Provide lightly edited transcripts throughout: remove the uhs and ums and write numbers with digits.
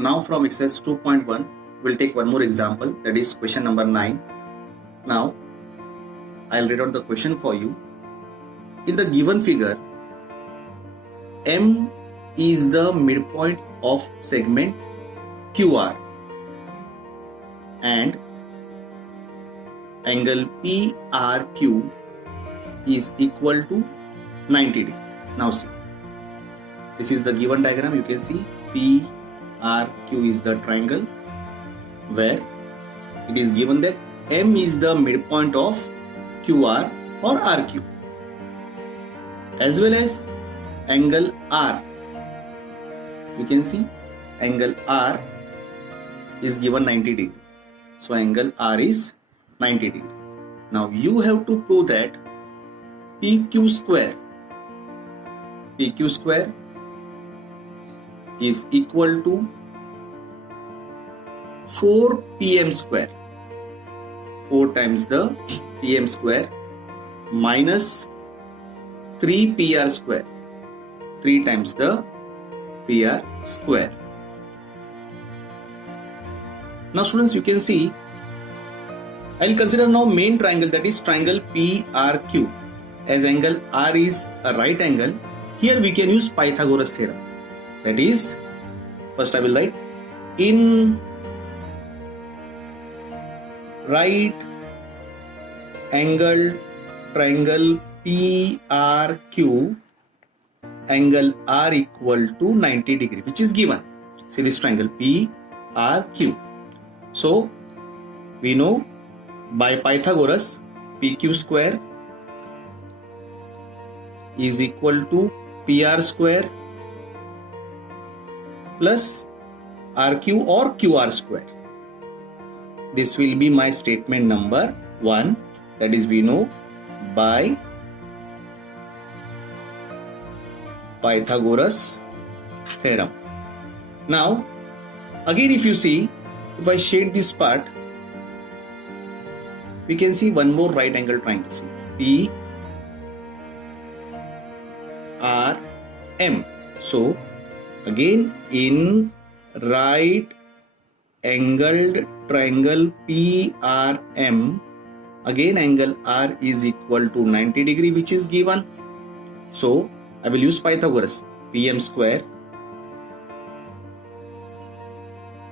Now from exercise 2.1, we'll take one more example, that is question number 9. Now, I'll read out the question for you. In the given figure, M is the midpoint of segment QR and angle PRQ is equal to 90 degree. Now see, this is the given diagram. You can see PRQ is the triangle where it is given that M is the midpoint of QR or RQ, as well as angle R. You can see angle R is given 90 degree. So angle R is 90 degree. Now you have to prove that PQ square is equal to 4 PM square. 4 times the PM square minus 3 PR square. 3 times the PR square. Now students, you can see, I'll consider now main triangle, that is triangle PRQ. As angle R is a right angle, here we can use Pythagoras theorem. That is, first I will write, in right angled triangle PRQ, angle R equal to 90 degree, which is given. See this triangle PRQ. So we know by Pythagoras PQ square is equal to PR square plus RQ or QR square. This will be my statement number 1, that is we know by Pythagoras theorem. Now again, if you see, if I shade this part, we can see one more right angle triangle, see, PRM. So again, in right angled triangle PRM, again angle R is equal to 90 degree, which is given. So I will use Pythagoras. PM square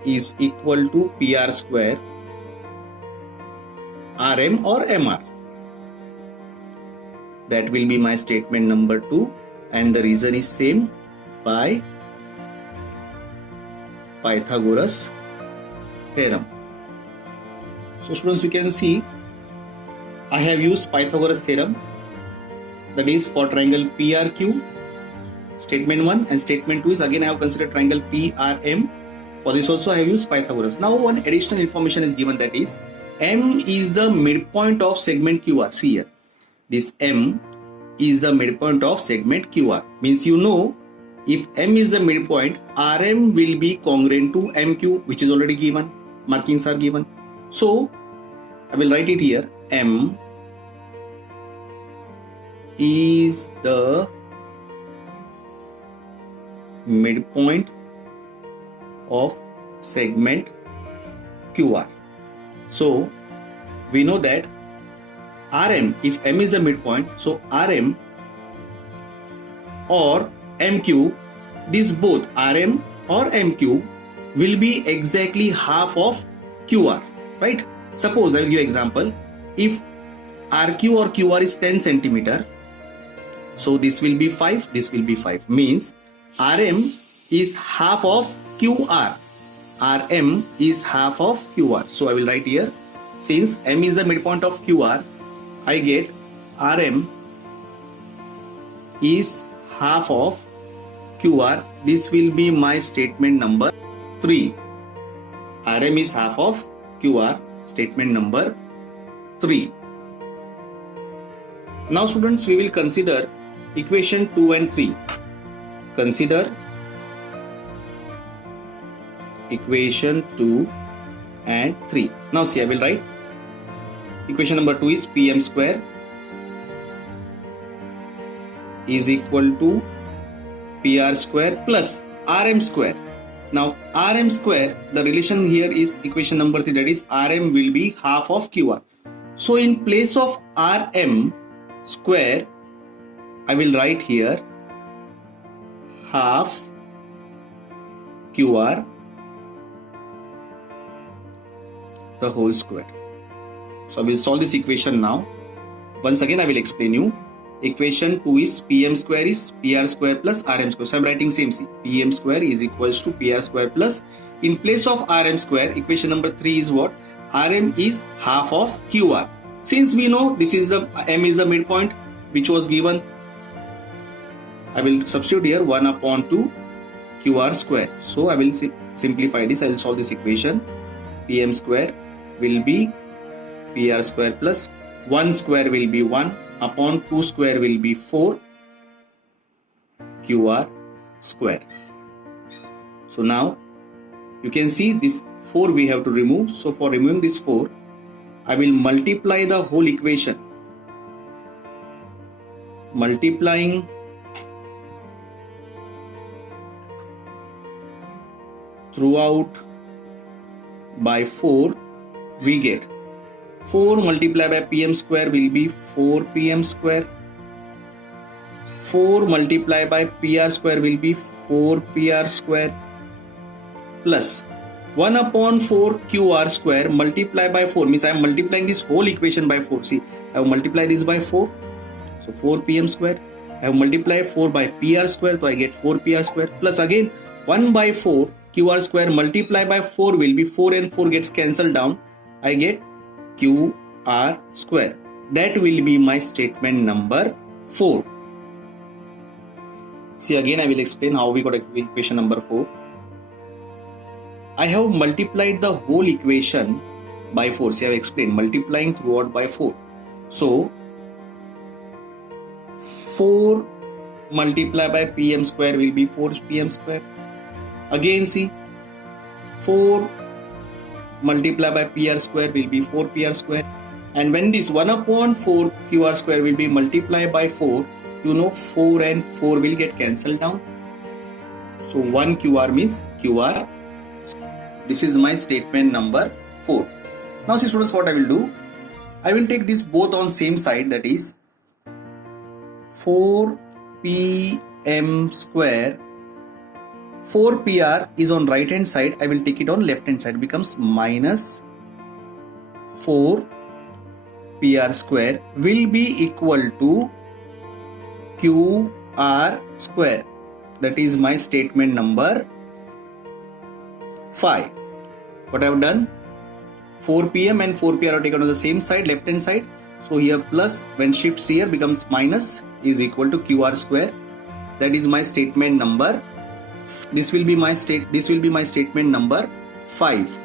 is equal to PR square RM or MR. That will be my statement number 2, and the reason is same, by Pythagoras theorem. So students, you can see I have used Pythagoras theorem, that is for triangle PRQ, statement 1, and statement 2 is again I have considered triangle PRM. For this also I have used Pythagoras. Now one additional information is given, that is M is the midpoint of segment QR. See here, this M is the midpoint of segment QR. Means you know, if M is the midpoint, RM will be congruent to MQ, which is already given. Markings are given. So I will write it here. M is the midpoint of segment QR. So we know that RM, if M is the midpoint, so RM or MQ, these both RM or MQ will be exactly half of QR, right? Suppose I will give example. If RQ or QR is 10 centimeter, so this will be 5, this will be 5. Means RM is half of QR. RM is half of QR. So I will write here, since M is the midpoint of QR, I get RM is half of QR. This will be my statement number 3. RM is half of QR, statement number 3. Now students, we will consider equation 2 and 3. Consider equation 2 and 3. Now see, I will write equation number 2 is PM square is equal to PR square plus RM square. Now Rm square, the relation here is equation number 3, that is Rm will be half of QR. So in place of Rm square, I will write here half QR the whole square. So I will solve this equation now. Once again I will explain you. Equation 2 is Pm square is PR square plus Rm square. So I am writing same C. Pm square is equals to PR square plus, in place of Rm square, equation number 3 is what? Rm is half of QR. Since we know this is the M is the midpoint which was given, I will substitute here 1 upon 2 QR square. So I will simplify this. I will solve this equation. Pm square will be PR square plus 1 square will be 1 upon 2 square will be 4 QR square. So now you can see this 4 we have to remove. So for removing this 4, I will multiply the whole equation. Multiplying throughout by 4, we get 4 multiplied by Pm square will be 4 Pm square. 4 multiplied by PR square will be 4 PR square plus 1 upon 4 QR square multiplied by 4 means I am multiplying this whole equation by 4. See, I have multiplied this by 4. So 4 Pm square. I have multiplied 4 by PR square. So I get 4 PR square plus again 1 by 4 QR square multiplied by 4 will be 4 and 4 gets cancelled down. I get QR square. That will be my statement number 4. See, again I will explain how we got equation number 4. I have multiplied the whole equation by 4. See, I have explained multiplying throughout by 4. So 4 multiplied by Pm square will be 4 Pm square. Again see, 4 multiplied by PR square will be 4 PR square. And when this 1 upon 4 QR square will be multiplied by 4, you know 4 and 4 will get cancelled down. So 1 QR means QR. This is my statement number 4. Now see students, what I will do, I will take this both on same side, that is 4 Pm square. 4 PR is on right hand side, I will take it on left hand side, becomes minus 4 PR square will be equal to QR square. That is my statement number 5. What I have done, 4 Pm and 4 PR are taken on the same side, left hand side. So here plus, when shifts here becomes minus, is equal to QR square. That is my statement number. This will be my statement number 5.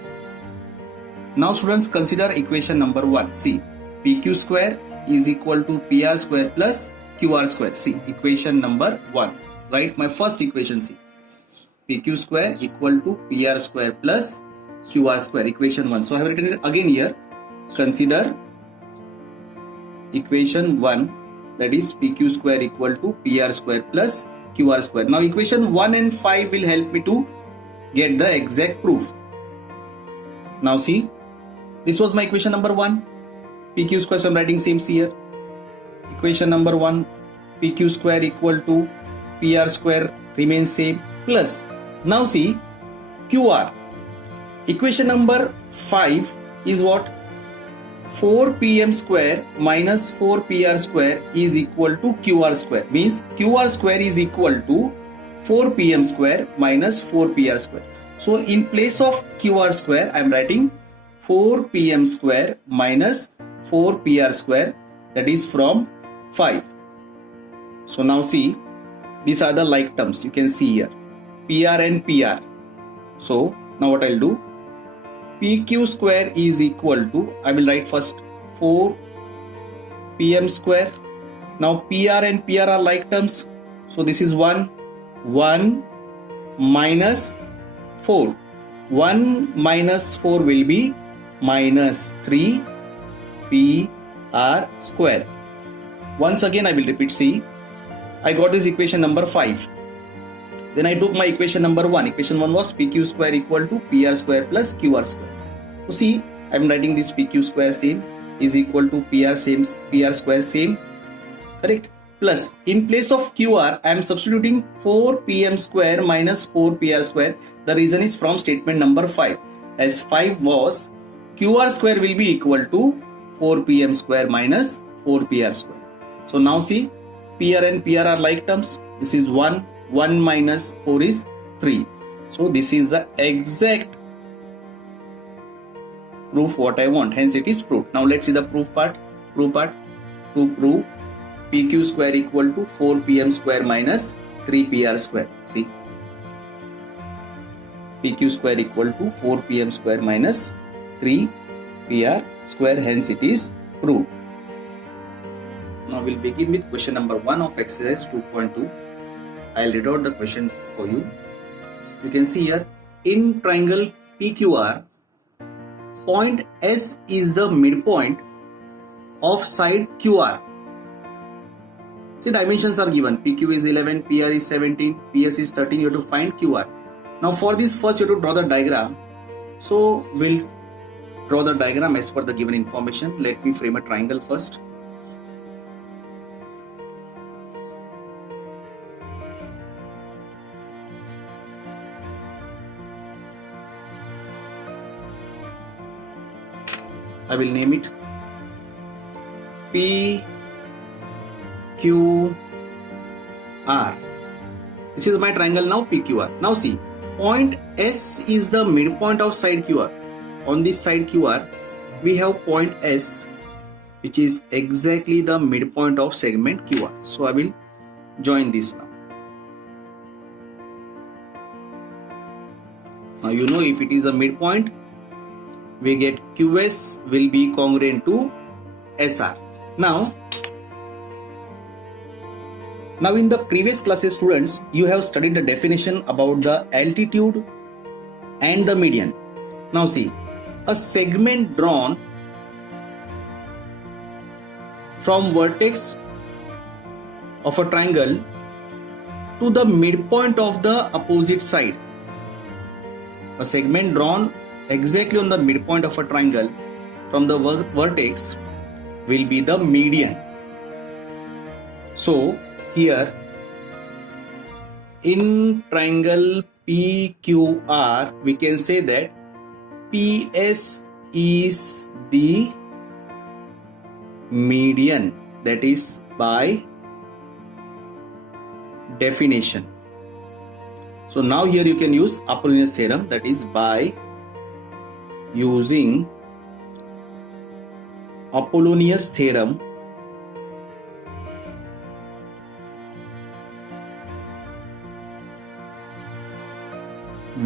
Now students, consider equation number 1. See, PQ square is equal to PR square plus QR square. See, equation number 1. Write my first equation. See, PQ square equal to PR square plus QR square, equation 1. So I have written it again here. Consider equation 1, that is PQ square equal to PR square plus QR square. Now equation 1 and 5 will help me to get the exact proof. Now see, this was my equation number 1. PQ square, so I am writing same C here. Equation number 1, PQ square equal to PR square remains same plus. Now see, QR. Equation number 5 is what? 4 Pm square minus 4 PR square is equal to QR square. Means QR square is equal to 4 Pm square minus 4 PR square. So in place of QR square, I am writing 4 Pm square minus 4 PR square, that is from 5. So now see, these are the like terms you can see here, PR and PR. So now what I'll do, PQ square is equal to, I will write first 4 Pm square. Now PR and PR are like terms. So this is 1 minus 4. 1 minus 4 will be minus 3 PR square. Once again I will repeat. See, I got this equation number 5. Then I took my equation number 1. Equation 1 was PQ square equal to PR square plus QR square. So see, I am writing this PQ square same is equal to PR square same, correct? Plus in place of QR I am substituting 4PM square minus 4PR square. The reason is from statement number 5. As 5 was QR square will be equal to 4PM square minus 4PR square. So now see, PR and PR are like terms. This is 1 minus 4 is 3. So this is the exact proof what I want. Hence it is proved. Now let's see the proof part. To prove PQ square equal to 4PM square minus 3PR square. See, PQ square equal to 4PM square minus 3PR square. Hence it is proved. Now we'll begin with question number 1 of exercise 2.2. I'll read out the question for you. You can see here, in triangle PQR, point S is the midpoint of side QR. See, dimensions are given. PQ is 11, PR is 17, PS is 13. You have to find QR. Now for this, first you have to draw the diagram. So we'll draw the diagram as per the given information. Let me frame a triangle first. I will name it PQR. This is my triangle now, PQR. Now see, point S is the midpoint of side QR. On this side QR, we have point S, which is exactly the midpoint of segment QR. So I will join this now. Now you know, if it is a midpoint, we get QS will be congruent to SR. Now in the previous classes, students, you have studied the definition about the altitude and the median. Now see, a segment drawn from vertex of a triangle to the midpoint of the opposite side. A segment drawn exactly on the midpoint of a triangle from the vertex will be the median. So here in triangle PQR, we can say that PS is the median, that is by definition. So now here you can use Apollonius theorem, that is by using Apollonius theorem,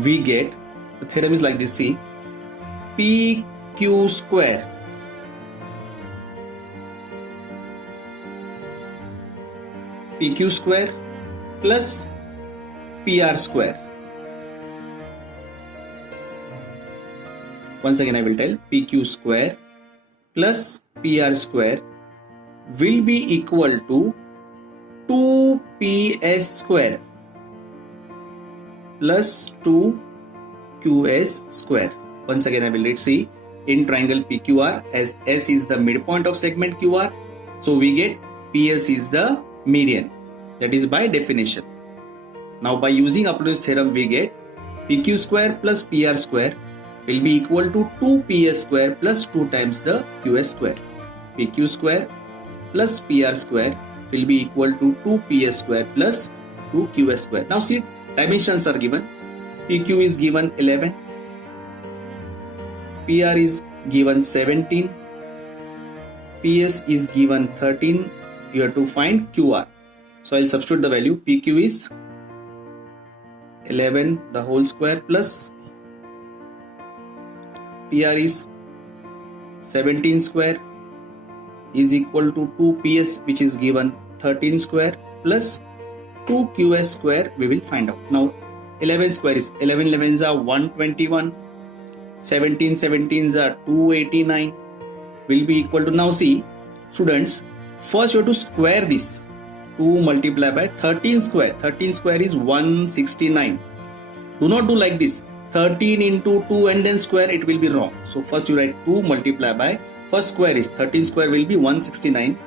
we get, the theorem is like this, see, PQ square plus PR square. Once again I will tell, PQ square plus PR square will be equal to 2PS square plus 2QS square. Once again I will read, see, in triangle PQR, as S is the midpoint of segment QR, so we get PS is the median, that is by definition. Now by using Apollonius theorem, we get PQ square plus PR square will be equal to 2PS square plus 2 times the QS square. PQ square plus PR square will be equal to 2PS square plus 2QS square. Now see, dimensions are given. PQ is given 11, PR is given 17, PS is given 13. You have to find QR. So I'll substitute the value. PQ is 11 the whole square plus PR is 17 square is equal to 2PS, which is given 13 square plus 2QS square we will find out. Now 11 square is 11 11s are 121, 17 17s are 289 will be equal to, now see students, first you have to square this. 2 multiplied by 13 square. 13 square is 169. Do not do like this. 13 into 2 and then square, it will be wrong. So first you write 2 multiplied by, first square is 13 square will be 169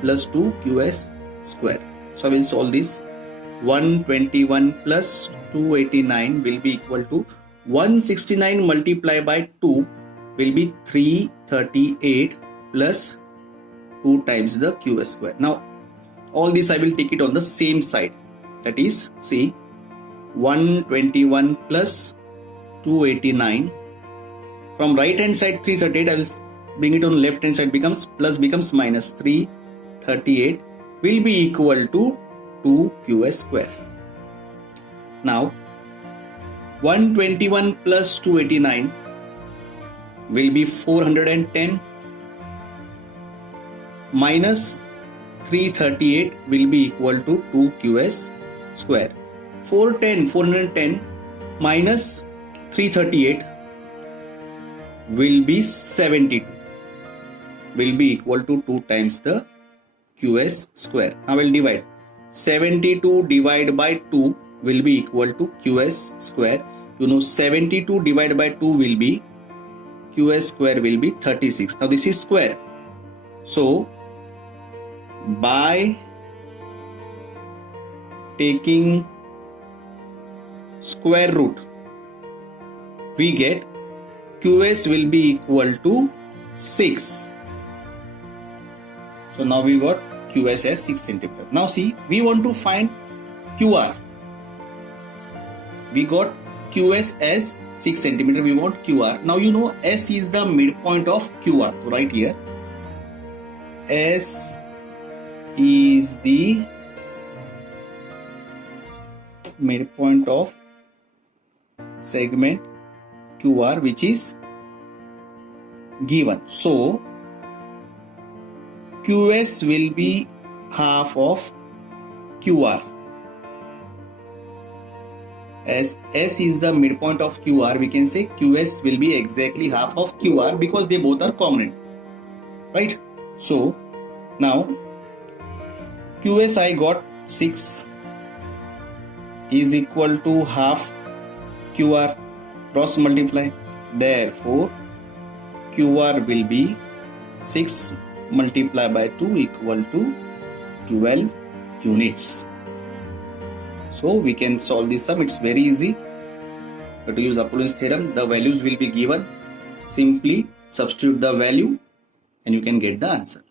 plus 2 QS square. So I will solve this. 121 plus 289 will be equal to 169 multiplied by 2 will be 338 plus 2 times the QS square. Now all this I will take it on the same side. That is, see, 121 plus 289. From right hand side 338, I will bring it on left hand side, becomes plus becomes minus. 338 will be equal to 2 QS square. Now 121 plus 289 will be 410 minus 338 will be equal to 2 QS square. 410 minus 338 will be 72, will be equal to 2 times the QS square. Now we'll divide. 72 divided by 2 will be equal to QS square. You know 72 divided by 2 will be, QS square will be 36. Now this is square. So by taking square root, we get QS will be equal to 6. So now we got QS as 6 centimeter. Now see, we want to find QR. We got QS as 6 centimeter. We want QR. Now you know S is the midpoint of QR. So right here, S is the midpoint of segment QR which is given. So QS will be half of QR. As S is the midpoint of QR, we can say QS will be exactly half of QR because they both are common, right? So now QS I got 6 is equal to half QR, cross multiply. Therefore QR will be 6 multiplied by 2 equal to 12 units. So we can solve this sum. It's very easy. To use Apollonis theorem, the values will be given. Simply substitute the value and you can get the answer.